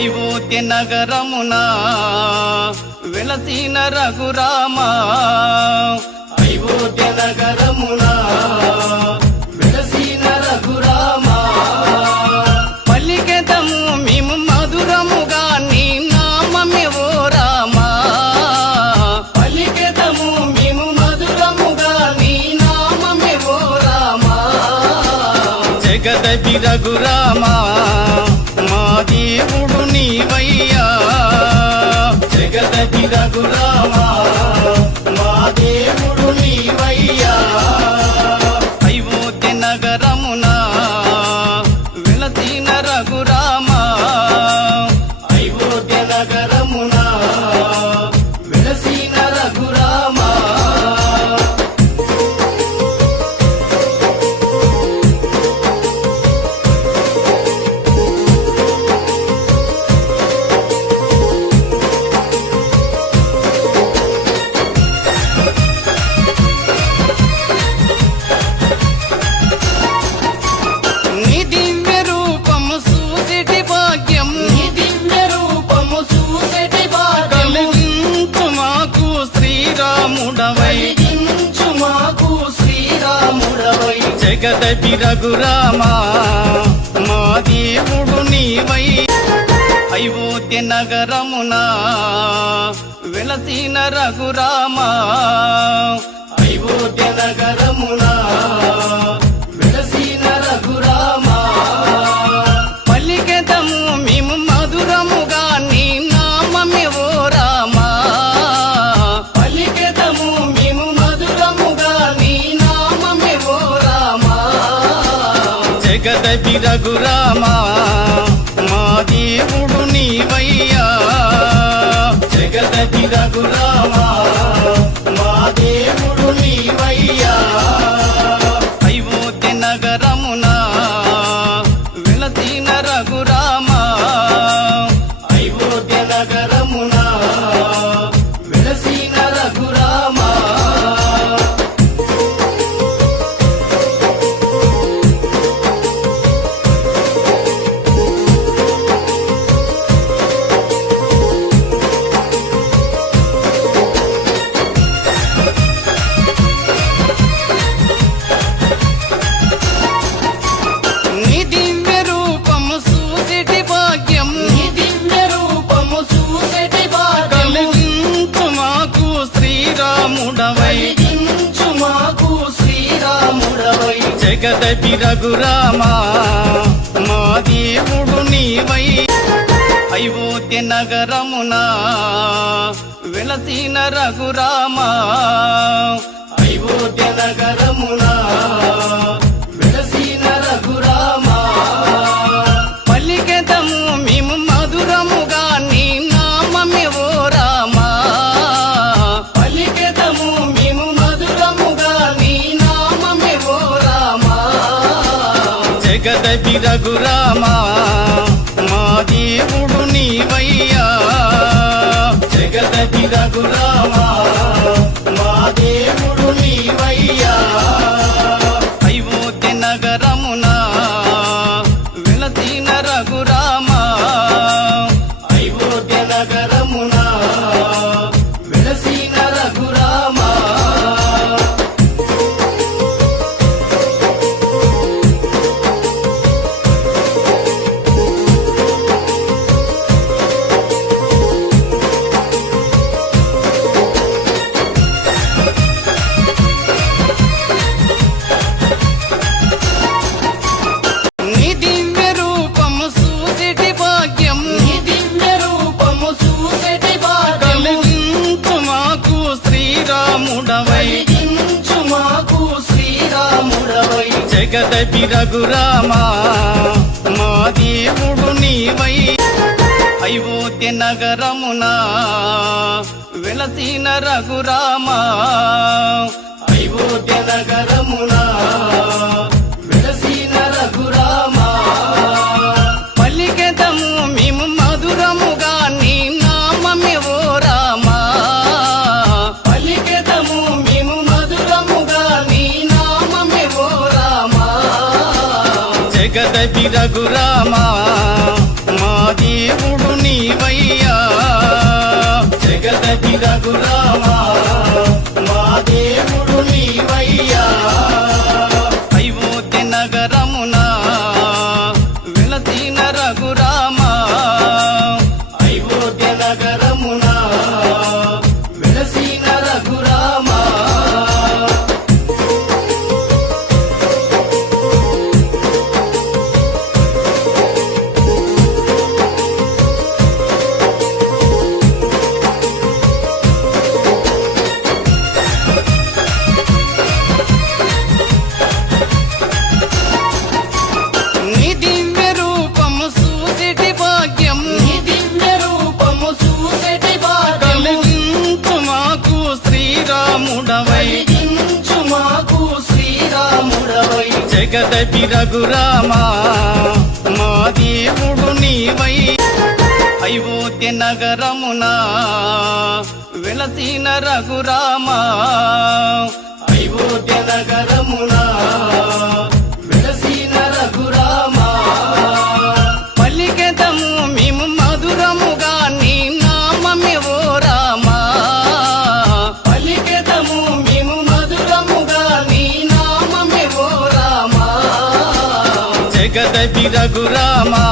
అయోధ్య నగరమున వెలసిన రఘురామ అయోధ్య నగరమున వెలసిన రఘురామ పలికెదము మేము మధురముగా నీ నామమే ఓ రామ పలికెదము మేము మధురముగా నీ నామమే ఓ రామ జగదపి రఘురామ మా దేవుడు నీవయ్యా జగదపి రఘురామ మా దేవుడు నీవయ్యా అయోధ్య నగరమున వెలసిన రఘురామ అయోధ్య నగరమున వెలసిన రఘురామ జగదపి రఘురామ మా దేవుడు నీవై అయోధ్య నగరమున వెలసిన రఘురామ అయోధ్య నగరమున వెలసిన రఘురామ పలికెదము మేము మధురముగా నీ నామమే ఓ రామ పలికెదము మేము మధురముగా నీ నామమే ఓ రామ జగదపి రఘురామ మా దేవుడు నీవయ్యా జగదపి రఘురామ మా దేవుడు నీవయ్యా అయోధ్య నగరమున వెలసిన రఘురామ అయోధ్య నగరమున వెలసిన రఘురామ జగదపి రఘురామ మా దేవుడు నీవై అయోధ్య నగరమున వెలసిన రఘురామ అయోధ్య నగరమున వెలసిన రఘురామ పలికెదము మేము మధురముగా నీ నామమే ఓ రామ పలికెదము మేము మధురముగా నీ నామమే ఓ రామ జగదపి రఘురామ మా దేవుడు నీవయ్యా జగదపి రఘురామ మా దేవుడు నీవయ్యా అయోధ్య నగరమున వెలసిన రఘురామ అయోధ్య నగరమున వెలసిన రఘురామ జగదపి రఘురామ మా దేవుడు నీవై అయోధ్య నగరమున వెలసిన రఘురామ అయోధ్య నగరమున వెలసిన రఘురామ పలికెదము మేము మధురముగా నీ నామమే ఓ రామ పలికెదము మేము మధురముగా నీ నామమే ఓ రామ జగదపి రఘురామ మా దేవుడు రఘురామా అయోధ్య నగరమున వెలసిన రఘురామా నీ దివ్య రూపము చూసిటి భాగ్యం నీ దివ్య రూపము చూసెటి భాగ్యము కలిగించు మాకు శ్రీరాముడవై కలిగించు మాకు శ్రీరాముడవై జగదపి రఘురామా మా దేవుడు నీవై అయోధ్య నగరమున వెలసిన రఘురామా అయోధ్య నగరమున వెలసిన రఘురామా పలికెదము మేము మధురముగా నీ నామమే ఓ రామా పలికెదము మేము మధురముగా నీ నామమే ఓ రామా జగదపి రఘురామా